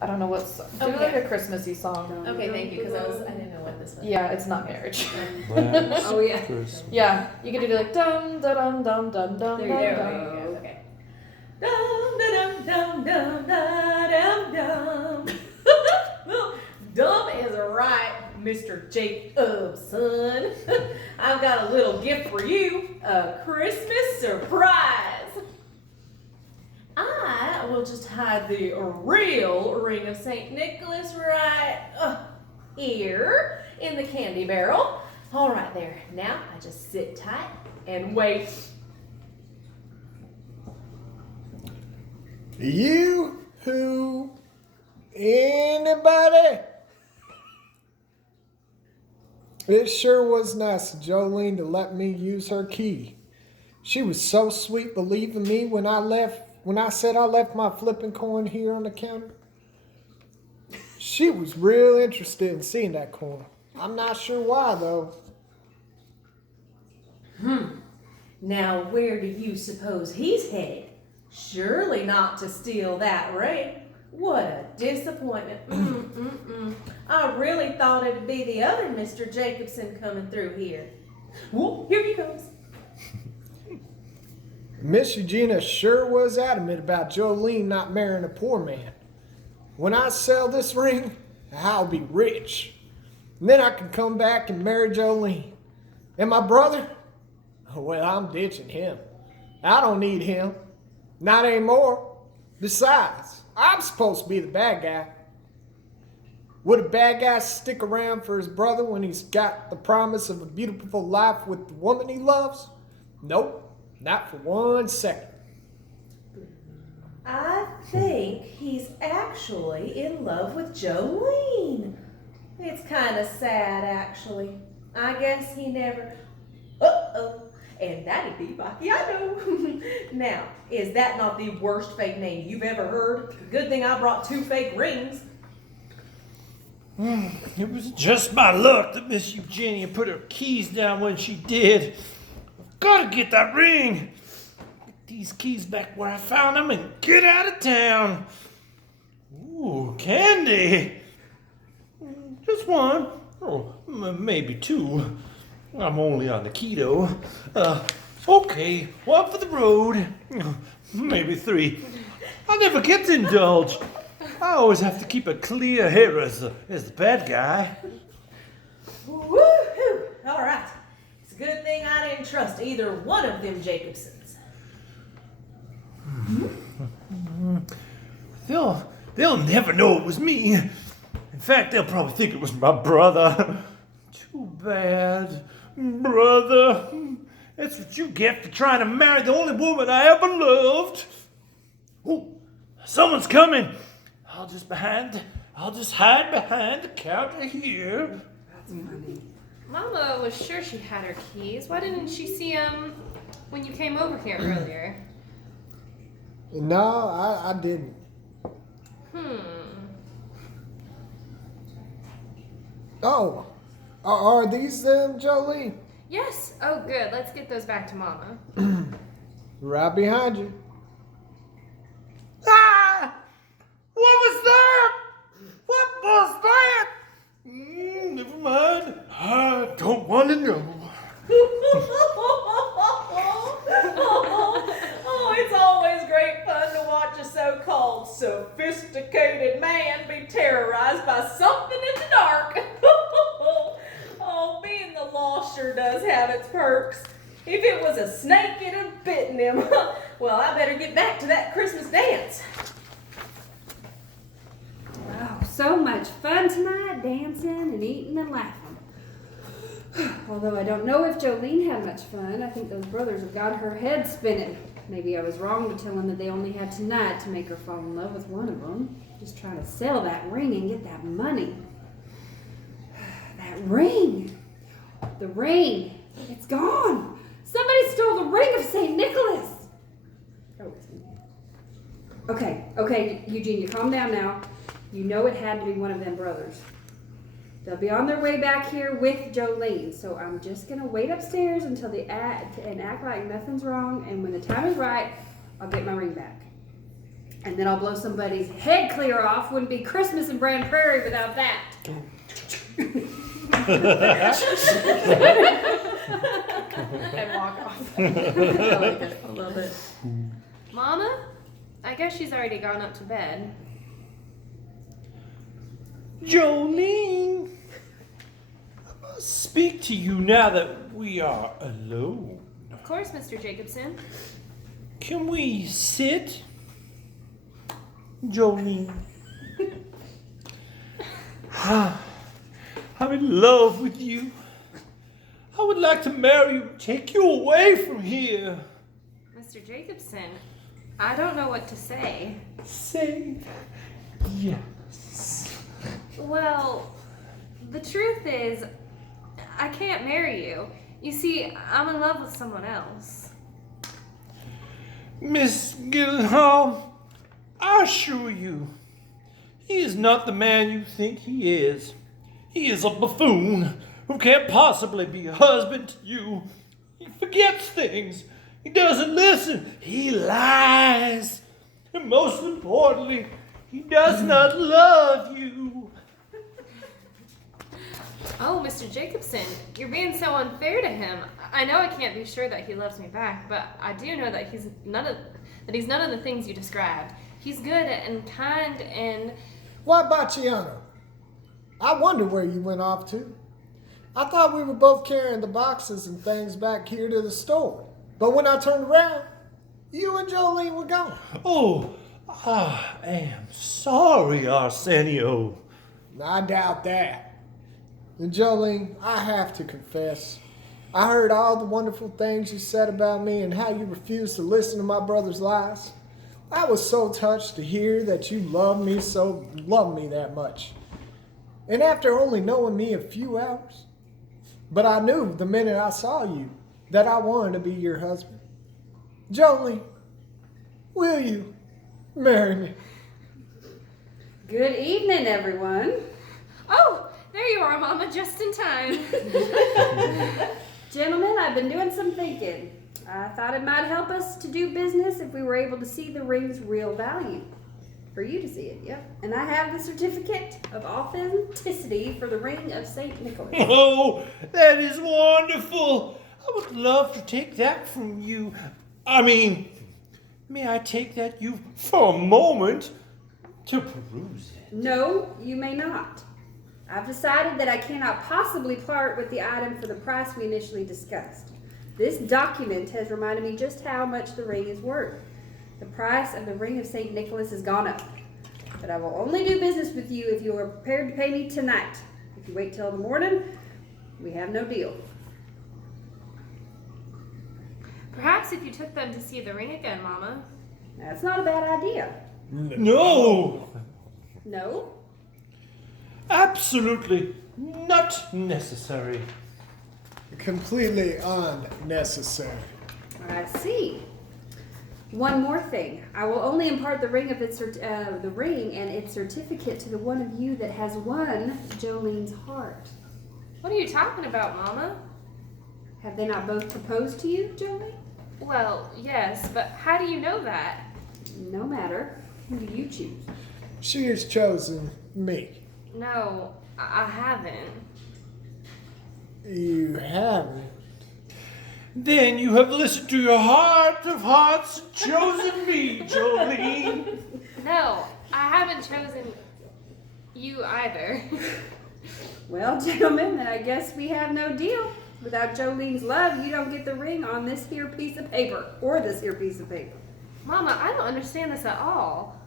I don't know what's. Do Okay. like a Christmassy song. Okay, thank you, because I didn't know what this was. Yeah, it's not marriage. Last Oh, yeah. Christmas. Yeah, you can do like dum da dum dum dum dum There dum you dum. go. Okay. Dum dum dum dum dum dum. Dumb is right, Mr. Jacobson. I've got a little gift for you, a Christmas surprise. I will just hide the real ring of St. Nicholas right here in the candy barrel. All right there. Now I just sit tight and wait. You who? Anybody? It sure was nice of Jolene to let me use her key. She was so sweet believing me when I said I left my flipping coin here on the counter. She was real interested in seeing that coin. I'm not sure why though. Now where do you suppose he's headed? Surely not to steal that ring. What a disappointment. I really thought it'd be the other Mr. Jacobson coming through here. Well, here he comes. Miss Eugenia sure was adamant about Jolene not marrying a poor man. When I sell this ring, I'll be rich. And then I can come back and marry Jolene. And my brother? Well, I'm ditching him. I don't need him. Not anymore. Besides, I'm supposed to be the bad guy. Would a bad guy stick around for his brother when he's got the promise of a beautiful life with the woman he loves? Nope, not for 1 second. I think he's actually in love with Jolene. It's kind of sad, actually. I guess he never. Uh-oh. And that'd be Macchiato. Now, is that not the worst fake name you've ever heard? Good thing I brought 2 fake rings. It was just my luck that Miss Eugenia put her keys down when she did. I've got to get that ring. Get these keys back where I found them and get out of town. Ooh, candy. Just one. Oh, maybe 2. I'm only on the keto. Okay, 1 for the road. Maybe 3. I never get to indulge. I always have to keep a clear hair as the bad guy. Woo-hoo! All right. It's a good thing I didn't trust either one of them Jacobsons. They'll never know it was me. In fact, they'll probably think it was my brother. Too bad, brother. That's what you get for trying to marry the only woman I ever loved. Oh, someone's coming. I'll just hide behind the counter here. Mama was sure she had her keys. Why didn't she see them when you came over here earlier? No, I didn't. Oh, are these them, Jolene? Yes. Oh, good. Let's get those back to Mama. Right behind you. Ah! What was that? What was that? Never mind. I don't want to know. Oh, it's always great fun to watch a so-called sophisticated man be terrorized by something in the dark. Oh, being the law sure does have its perks. If it was a snake, it'd have bitten him. Well, I better get back to that Christmas dance. Oh, so much fun tonight, dancing and eating and laughing. Although I don't know if Jolene had much fun. I think those brothers have got her head spinning. Maybe I was wrong to tell them that they only had tonight to make her fall in love with one of them. Just trying to sell that ring and get that money. That ring! The ring! It's gone! Somebody stole the ring of St. Nicholas! Oh, it's me. Okay, Eugenia, calm down now. You know it had to be one of them brothers. They'll be on their way back here with Jolene, so I'm just gonna wait upstairs until they act like nothing's wrong, and when the time is right, I'll get my ring back. And then I'll blow somebody's head clear off. Wouldn't be Christmas in Brand Prairie without that. And walk off. I like it a little bit. Mama? I guess she's already gone up to bed. Jolene, I must speak to you now that we are alone. Of course, Mr. Jacobson. Can we sit? Jolene. I'm in love with you. I would like to marry you, take you away from here. Mr. Jacobson, I don't know what to say. Say yes. Well, the truth is, I can't marry you. You see, I'm in love with someone else. Miss Gyllenhaal, I assure you, he is not the man you think he is. He is a buffoon who can't possibly be a husband to you. He forgets things. He doesn't listen. He lies. And most importantly, he does not love you. Oh, Mr. Jacobson, you're being so unfair to him. I know I can't be sure that he loves me back, but I do know that he's none of the things you described. He's good and kind and Why, Baciano? I wonder where you went off to. I thought we were both carrying the boxes and things back here to the store. But when I turned around, you and Jolene were gone. Oh, I am sorry, Arsenio. I doubt that. And Jolene, I have to confess, I heard all the wonderful things you said about me and how you refused to listen to my brother's lies. I was so touched to hear that you love me that much. And after only knowing me a few hours, but I knew the minute I saw you that I wanted to be your husband. Jolene, will you marry me? Good evening, everyone. oh, there you are, Mama, just in time. Gentlemen, I've been doing some thinking. I thought it might help us to do business if we were able to see the ring's real value. For you to see it, yep. And I have the certificate of authenticity for the ring of St. Nicholas. Oh, that is wonderful. I would love to take that from you. I mean, may I take that you for a moment to peruse it? No, you may not. I've decided that I cannot possibly part with the item for the price we initially discussed. This document has reminded me just how much the ring is worth. The price of the ring of St. Nicholas has gone up. But I will only do business with you if you are prepared to pay me tonight. If you wait till the morning, we have no deal. Perhaps if you took them to see the ring again, Mama. That's not a bad idea. No, No? absolutely not necessary. Completely unnecessary. I see. One more thing. I will only impart the ring and its certificate to the one of you that has won Jolene's heart. What are you talking about, Mama? Have they not both proposed to you, Jolene? Well, yes, but how do you know that? No matter. Who do you choose? She has chosen me. No, I haven't. You haven't. Then you have listened to your heart of hearts and chosen me, Jolene. No, I haven't chosen you either. Well, gentlemen, then I guess we have no deal. Without Jolene's love, you don't get the ring on this here piece of paper. Or this here piece of paper. Mama, I don't understand this at all.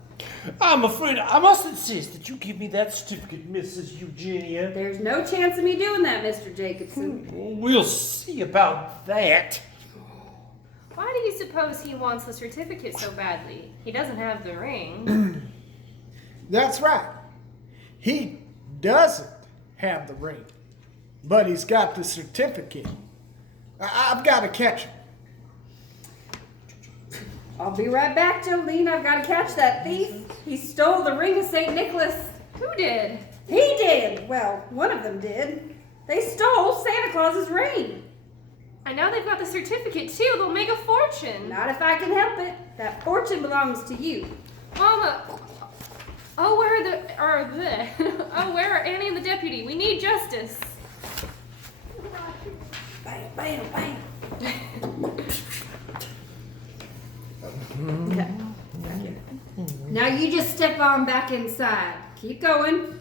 I'm afraid I must insist that you give me that certificate, Mrs. Eugenia. There's no chance of me doing that, Mr. Jacobson. We'll see about that. Why do you suppose he wants the certificate so badly? He doesn't have the ring. That's right. He doesn't have the ring, but he's got the certificate. I've got to catch him. I'll be right back, Jolene. I've got to catch that thief. He stole the ring of St. Nicholas. Who did? He did. Well, one of them did. They stole Santa Claus's ring. I know they've got the certificate too. They'll make a fortune. Not if I can help it. That fortune belongs to you. Mama! Oh, where are Annie and the deputy? We need justice. Bam, bam, bam. Okay. Now you just step on back inside. Keep going.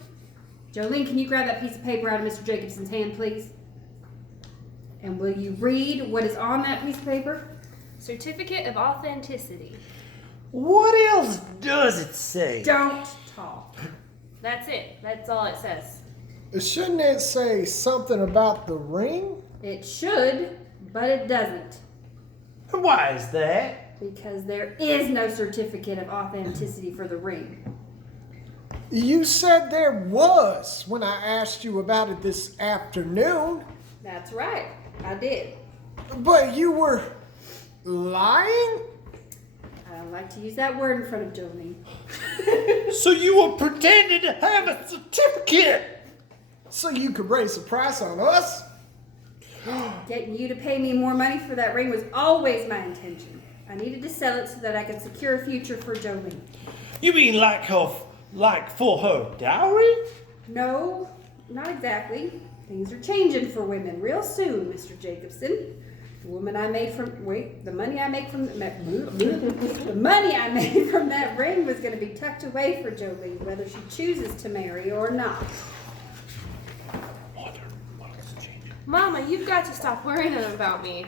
Jolene, can you grab that piece of paper out of Mr. Jacobson's hand, please? And will you read what is on that piece of paper? Certificate of authenticity. What else does it say? Don't talk. That's it. That's all it says. Shouldn't it say something about the ring? It should, but it doesn't. Why is that? Because there is no certificate of authenticity for the ring. You said there was when I asked you about it this afternoon, That's right. I did. but you were lying? I don't like to use that word in front of Jolene. So you were pretending to have a certificate? So you could raise the price on us? Getting you to pay me more money for that ring was always my intention. I needed to sell it so that I could secure a future for Jolene. You mean like for her dowry? No, not exactly. Things are changing for women real soon, Mr. Jacobson. The money I made from the money I made from that ring was going to be tucked away for Jolene, whether she chooses to marry or not. Mama, you've got to stop worrying about me.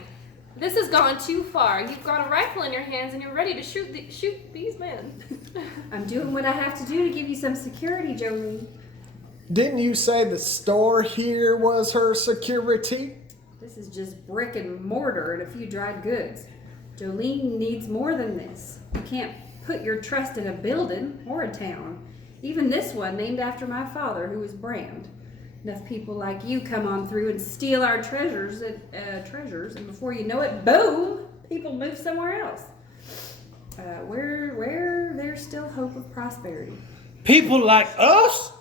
This has gone too far. You've got a rifle in your hands and you're ready to shoot these men. I'm doing what I have to do to give you some security, Jolene. Didn't you say the store here was her security? This is just brick and mortar and a few dried goods. Jolene needs more than this. You can't put your trust in a building or a town. Even this one named after my father, who was Brand. Enough people like you come on through and steal our treasures, and before you know it, boom, people move somewhere else. Where there's still hope of prosperity. People like us?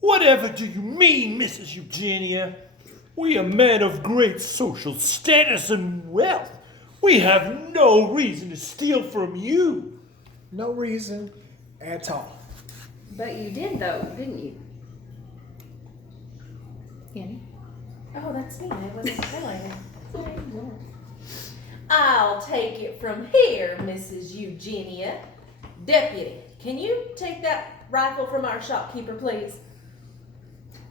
Whatever do you mean, Mrs. Eugenia? We are men of great social status and wealth. We have no reason to steal from you. No reason at all. But you did, though, didn't you? Annie? Oh, that's me. I wasn't highlighted. I'll take it from here, Mrs. Eugenia. Deputy, can you take that rifle from our shopkeeper, please?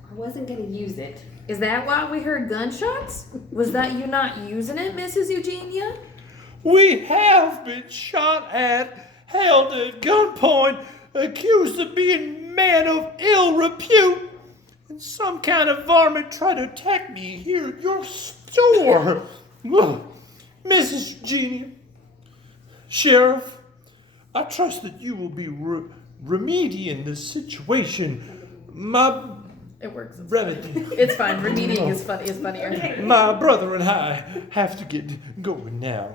I wasn't going to use it. Is that why we heard gunshots? Was that you not using it, Mrs. Eugenia? We have been shot at, held at gunpoint, accused of being men of ill repute, and some kind of varmint tried to attack me here at your store. Mrs. Eugenia, Sheriff, I trust that you will be remedying this situation. It works. Remedy. It's fine. Remedying is funnier. My brother and I have to get going now.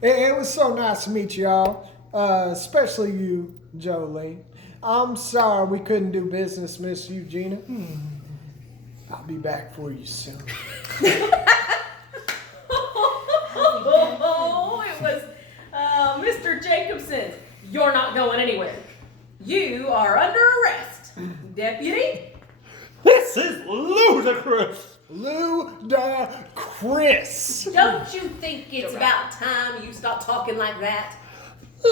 It was so nice to meet y'all, especially you, Jolene. I'm sorry we couldn't do business, Miss Eugenia. I'll be back for you soon. Oh, it was Mr. Jacobson. You're not going anywhere. You are under arrest. Deputy? This is ludicrous. Ludacris. Don't you think it's about time you stop talking like that?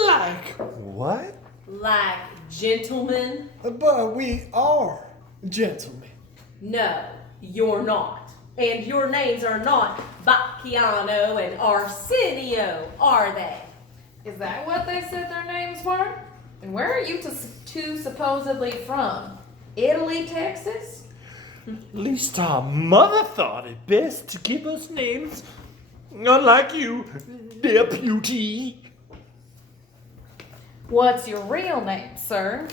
Like what? Like gentlemen? But we are gentlemen. No, you're not. And your names are not Bacchiano and Arsenio, are they? Is that what they said their names were? And where are you two supposedly from? Italy, Texas? At least our mother thought it best to give us names. Unlike you, deputy. What's your real name, sir?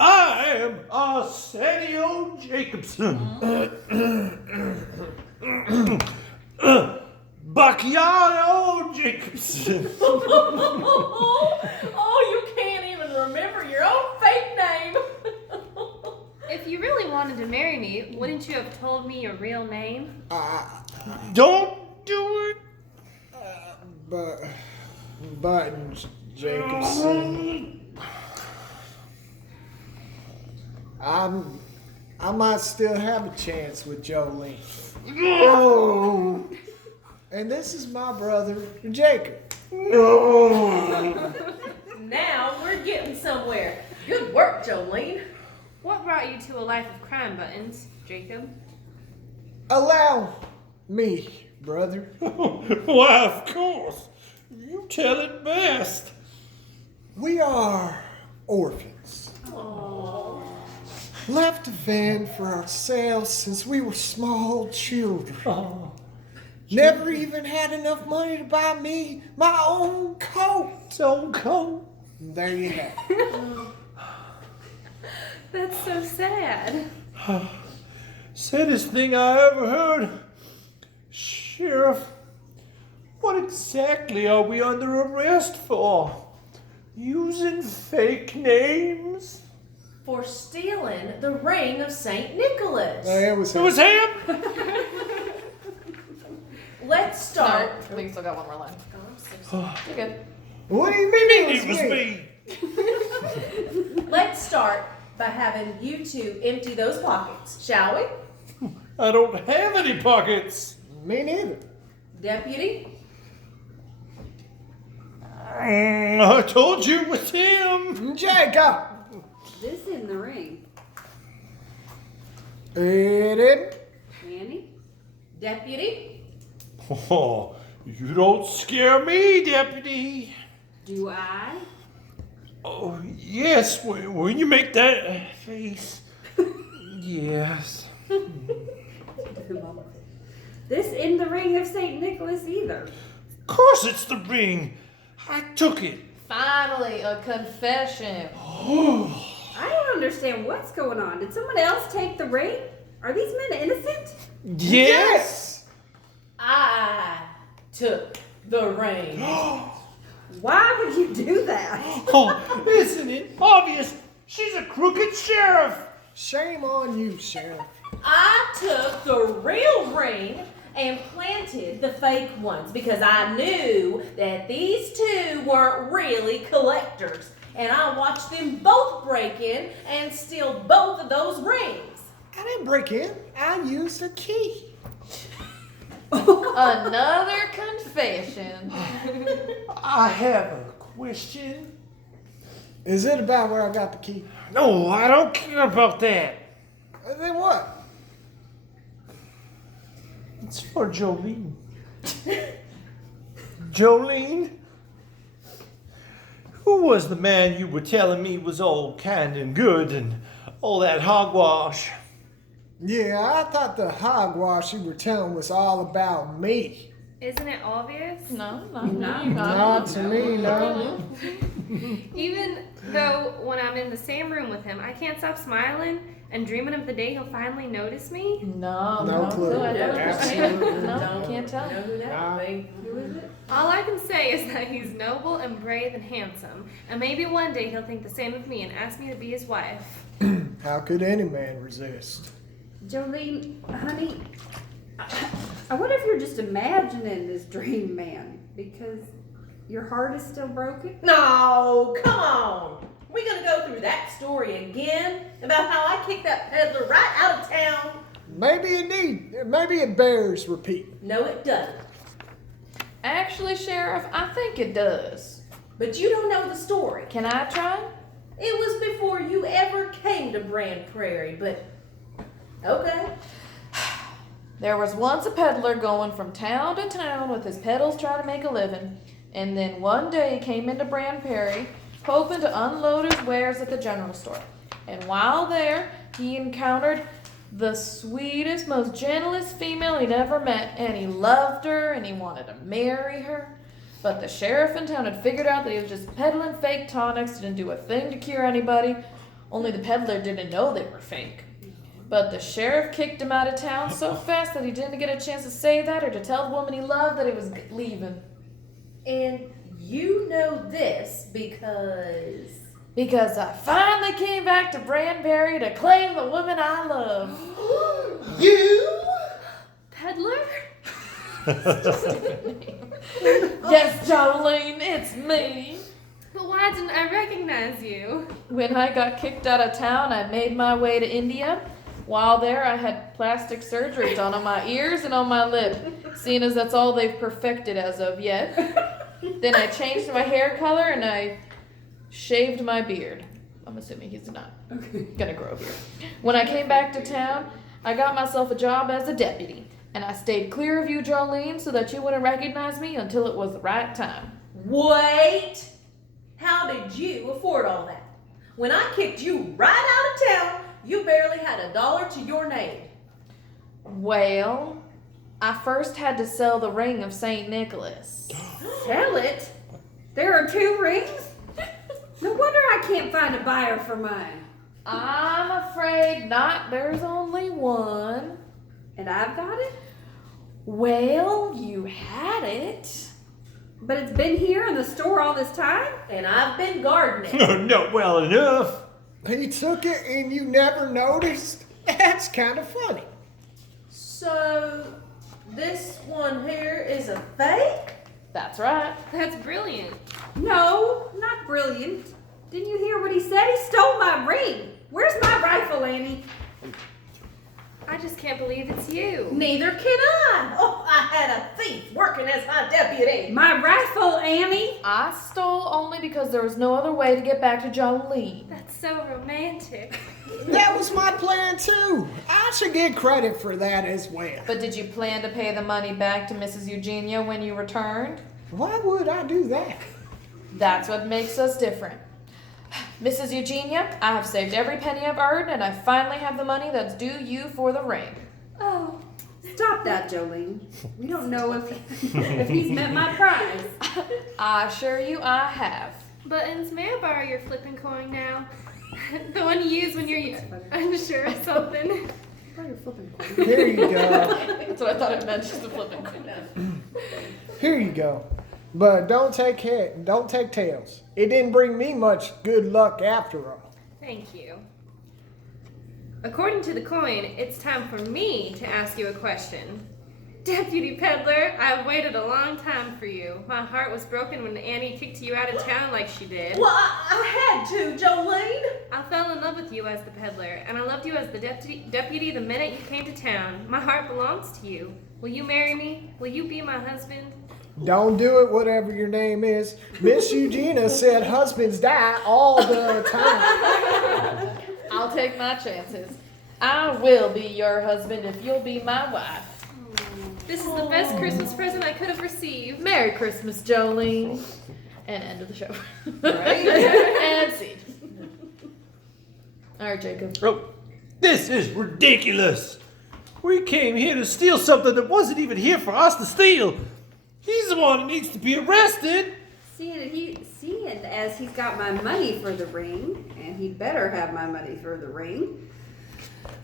I am Arsenio Jacobson. Bacchiano Jacobson. Oh, you can't even remember your own fake name. If you really wanted to marry me, wouldn't you have told me your real name? Don't do it. But Jacobson. I might still have a chance with Jolene. And this is my brother, Jacob. Now we're getting somewhere. Good work, Jolene. What brought you to a life of crime, Buttons, Jacob? Allow me, brother. Why, of course. You tell it best. We are orphans. Left to fend for ourselves since we were small children. Never even had enough money to buy me my own coat. Own coat. There you have it. That's so sad. Saddest thing I ever heard. Sheriff, what exactly are we under arrest for? Using fake names? For stealing the ring of St. Nicholas. It was It was him? Let's start. No, we still got one more line. You're good. What do you mean It was me. Let's start by having you two empty those pockets, shall we? I don't have any pockets. Me neither. Deputy? I told you it was him. Jacob. This in the ring. It isn't. Annie? Deputy? Oh, you don't scare me, deputy. Do I? Oh, yes, when you make that face. Yes. This in the ring of St. Nicholas either. Of course it's the ring. I took it. Finally, a confession. I don't understand what's going on. Did someone else take the ring? Are these men innocent? Yes. I took the ring. Why would you do that? Oh, isn't it obvious? She's a crooked sheriff. Shame on you, Sheriff. I took the real ring and planted the fake ones because I knew that these two weren't really collectors. And I watched them both break in and steal both of those rings. I didn't break in. I used a key. Another confession. I have a question. Is it about where I got the key? No, I don't care about that. Then what? It's for Jolene. Jolene? Who was the man you were telling me was all kind and good and all that hogwash? Yeah, I thought the hogwash you were telling was all about me. Isn't it obvious? No, Not to me, no. Even though when I'm in the same room with him, I can't stop smiling and dreaming of the day he'll finally notice me. No clue. I don't understand. Absolutely No, Don't can't tell. know who that Nah. would be. Who is it? All I can say is that he's noble and brave and handsome, and maybe one day he'll think the same of me and ask me to be his wife. How could any man resist? Jolene, honey, I wonder if you're just imagining this dream man because your heart is still broken. No, come on. We gonna go through that story again about how I kicked that peddler right out of town? Maybe it bears repeat. No, it doesn't. Actually, Sheriff, I think it does. But you don't know the story. Can I try? It was before you ever came to Brand Prairie, but okay. There was once a peddler going from town to town with his pedals trying to make a living, and then one day he came into Brand Prairie hoping to unload his wares at the general store. And while there, he encountered the sweetest, most gentlest female he'd ever met, and he loved her and he wanted to marry her. But the sheriff in town had figured out that he was just peddling fake tonics, didn't do a thing to cure anybody, only the peddler didn't know they were fake. But the sheriff kicked him out of town so fast that he didn't get a chance to say that or to tell the woman he loved that he was leaving. And you know this because... Because I finally came back to Branberry to claim the woman I love. You? Peddler? Yes, Jolene, it's me. But why didn't I recognize you? When I got kicked out of town, I made my way to India. While there, I had plastic surgery done on my ears and on my lip, seeing as that's all they've perfected as of yet. Then I changed my hair color and I shaved my beard. I'm assuming he's not gonna grow here. When I came back to town, I got myself a job as a deputy, and I stayed clear of you, Jolene, so that you wouldn't recognize me until it was the right time. Wait! How did you afford all that? When I kicked you right out of town, you barely had $1 to your name. Well, I first had to sell the ring of St. Nicholas. Sell it? There are 2 rings? No wonder I can't find a buyer for mine. I'm afraid not. There's only one. And I've got it? Well, you had it. But it's been here in the store all this time? And I've been gardening. Not well enough. He took it and you never noticed? That's kind of funny. So, this one here is a fake? That's right. That's brilliant. No, not brilliant. Didn't you hear what he said? He stole my ring. Where's my rifle, Annie? I just can't believe it's you. Neither can I. Oh, I had a thief working as my deputy. My rifle, Annie. I stole only because there was no other way to get back to Jolene. That's so romantic. That was my plan too. I should get credit for that as well. But did you plan to pay the money back to Mrs. Eugenia when you returned? Why would I do that? That's what makes us different. Mrs. Eugenia, I have saved every penny I've earned, and I finally have the money that's due you for the ring. Oh, stop that, Jolene. We don't know if he's met my prize. I assure you I have. Buttons, may I borrow your flipping coin now? The one you use when you're unsure of something. Here you go. That's what I thought it meant, just a flipping coin. Here you go. But don't take tails. It didn't bring me much good luck after all. Thank you. According to the coin, it's time for me to ask you a question. Deputy Peddler, I've waited a long time for you. My heart was broken when Annie kicked you out of town like she did. Well, I had to, Jolene. I fell in love with you as the peddler, and I loved you as the deputy the minute you came to town. My heart belongs to you. Will you marry me? Will you be my husband? Don't do it, whatever your name is. Miss Eugenia said husbands die all the time. I'll take my chances. I will be your husband if you'll be my wife. This is the best Christmas present I could have received. Merry Christmas, Jolene. And end of the show. Right? And scene. All right, Jacob. Oh, this is ridiculous. We came here to steal something that wasn't even here for us to steal. He's the one who needs to be arrested. Seeing as he's got my money for the ring, and he'd better have my money for the ring,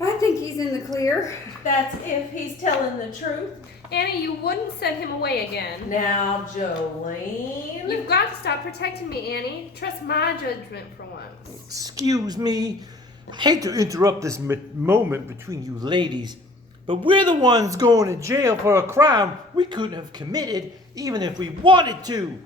I think he's in the clear. That's if he's telling the truth. Annie, you wouldn't send him away again. Now, Jolene. You've got to stop protecting me, Annie. Trust my judgment for once. Excuse me. I hate to interrupt this moment between you ladies, but we're the ones going to jail for a crime we couldn't have committed even if we wanted to.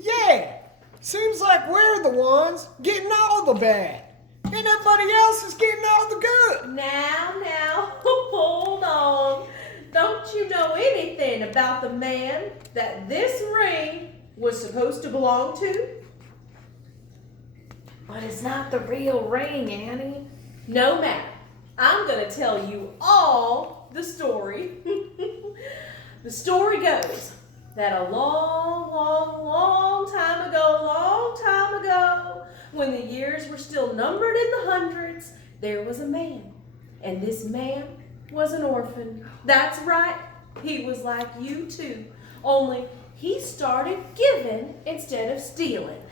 Yeah, seems like we're the ones getting all the bad, and everybody else is getting all the good. Now, hold on. Don't you know anything about the man that this ring was supposed to belong to? But it's not the real ring, Annie. No matter. I'm going to tell you all the story. The story goes that a long time ago, when the years were still numbered in the hundreds, there was a man. And this man was an orphan. That's right. He was like you too. Only he started giving instead of stealing.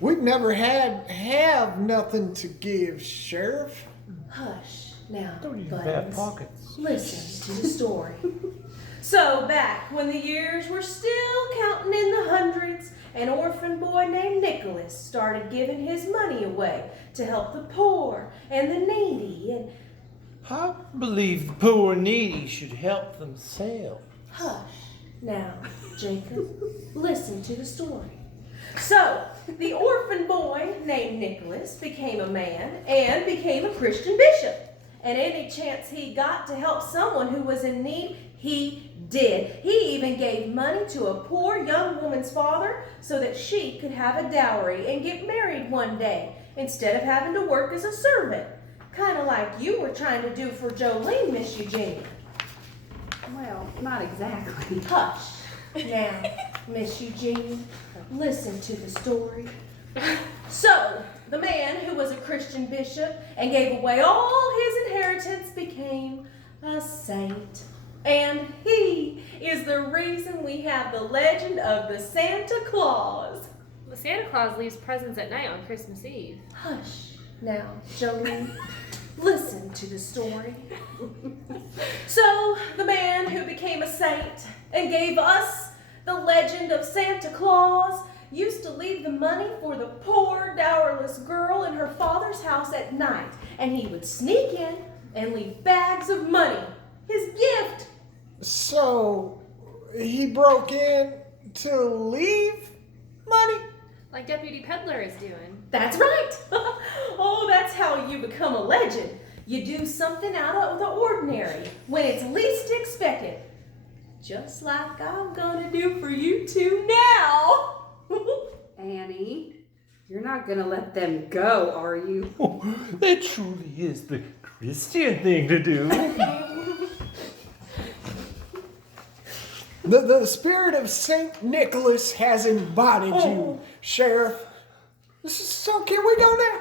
We've never have nothing to give, Sheriff. Hush. Now, Don't even Buttons, have pockets. listen to the story. So back when the years were still counting in the hundreds, an orphan boy named Nicholas started giving his money away to help the poor and the needy. And I believe the poor and needy should help themselves. hush. Now, Jacob, listen to the story. So, the orphan boy named Nicholas became a man and became a Christian bishop. And any chance he got to help someone who was in need, he did. He even gave money to a poor young woman's father so that she could have a dowry and get married one day instead of having to work as a servant. Kind of like you were trying to do for Jolene, Miss Eugenia. Well, not exactly. Hush. Now, Miss Eugenia, listen to the story. So, the man who was a Christian bishop and gave away all his inheritance became a saint. And he is the reason we have the legend of the Santa Claus. Well, Santa Claus leaves presents at night on Christmas Eve. Hush. Now, Jolene, listen to the story. So, the man who became a saint and gave us the legend of Santa Claus used to leave the money for the poor, dowerless girl in her father's house at night, and he would sneak in and leave bags of money, his gift. So, he broke in to leave money? Like Deputy Peddler is doing. That's right. Oh, that's how you become a legend. You do something out of the ordinary when it's least expected. Just like I'm gonna do for you two now. Annie, you're not gonna let them go, are you? Oh, that truly is the Christian thing to do. The spirit of St. Nicholas has embodied you, Sheriff. So can we go now?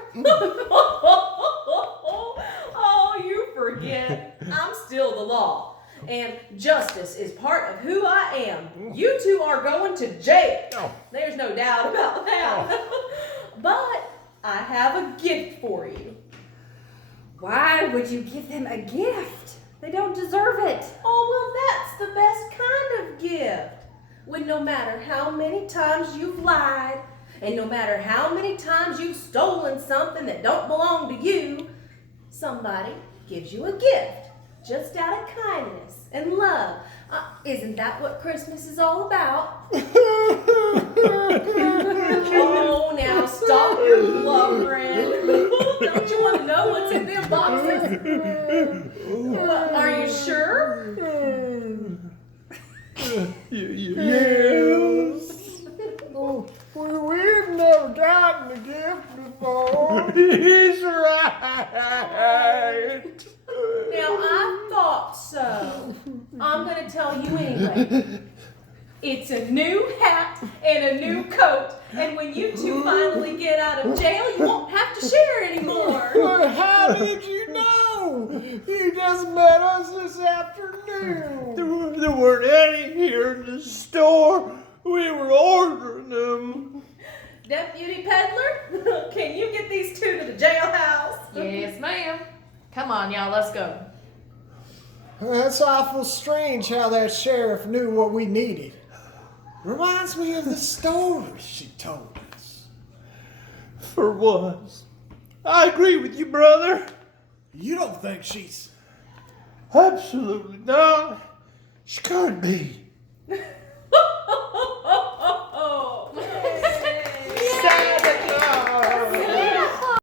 Oh, you forget. I'm still the law. And justice is part of who I am. You two are going to jail. Oh. There's no doubt about that. But I have a gift for you. Why would you give them a gift? They don't deserve it. Oh, well, that's the best kind of gift. When no matter how many times you've lied, and no matter how many times you've stolen something that don't belong to you, somebody gives you a gift, just out of kindness and love. Isn't that what Christmas is all about? Oh, now stop your blubbering. Don't you want to know what's in them boxes? Well, are you sure? Yes. Oh, we've never gotten a gift before. He's right. Now, I thought so. I'm going to tell you anyway. It's a new hat and a new coat. And when you two finally get out of jail, you won't have to share anymore. Well, how did you know? You just met us this afternoon. There weren't any here in the store. We were ordering them. Deputy Peddler, can you get these two to the jailhouse? Yes, ma'am. Come on, y'all, let's go. That's awful strange how that sheriff knew what we needed. Reminds me of the story she told us. For once. I agree with you, brother. You don't think she's... Absolutely not. She can't be.